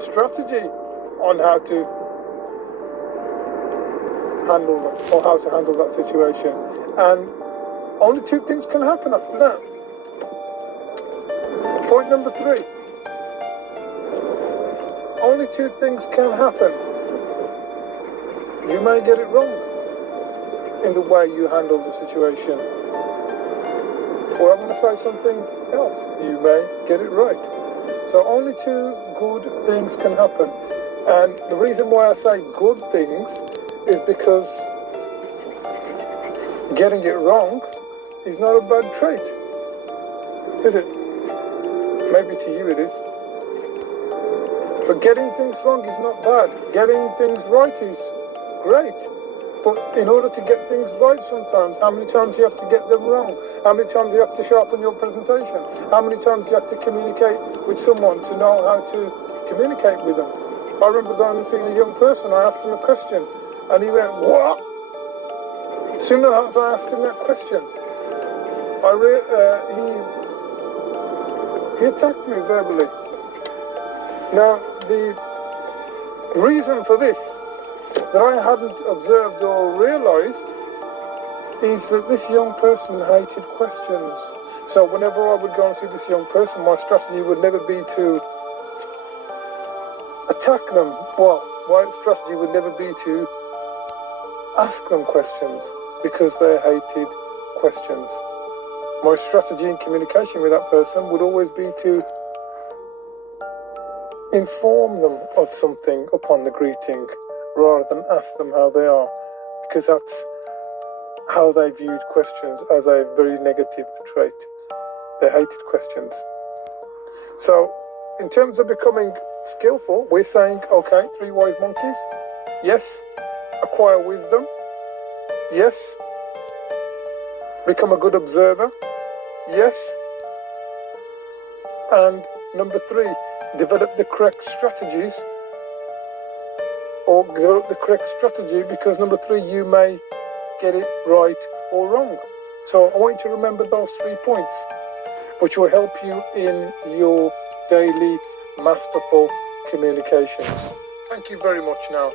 a strategy on how to handle them, or how to handle that situation. And only two things can happen after that. Point number 3. Only two things can happen. You may get it wrong in the way you handle the situation. Or I'm going to say something else. You may get it right. So only two good things can happen. And the reason why I say good things is because getting it wrong is not a bad trait, is it? Maybe to you it is. But getting things wrong is not bad. Getting things right is great. But in order to get things right sometimes, how many times do you have to get them wrong? How many times do you have to sharpen your presentation? How many times do you have to communicate with someone to know how to communicate with them? I remember going and seeing a young person, I asked him a question, and he went, "What?" As soon as I asked him that question, he attacked me verbally. Now, the reason for this that I hadn't observed or realised is that this young person hated questions. So whenever I would go and see this young person, my strategy would never be to attack them. Well, my strategy would never be to ask them questions, because they hated questions. My strategy in communication with that person would always be to inform them of something upon the greeting, rather than ask them how they are, because that's how they viewed questions, as a very negative trait. They hated questions. So, in terms of becoming skillful, we're saying, okay, 3 wise monkeys. Yes, acquire wisdom. Yes, become a good observer. Yes. And number 3, develop the correct strategies, or develop the correct strategy, because number 3, you may get it right or wrong. So I want you to remember those 3 points, which will help you in your daily masterful communications. Thank you very much now.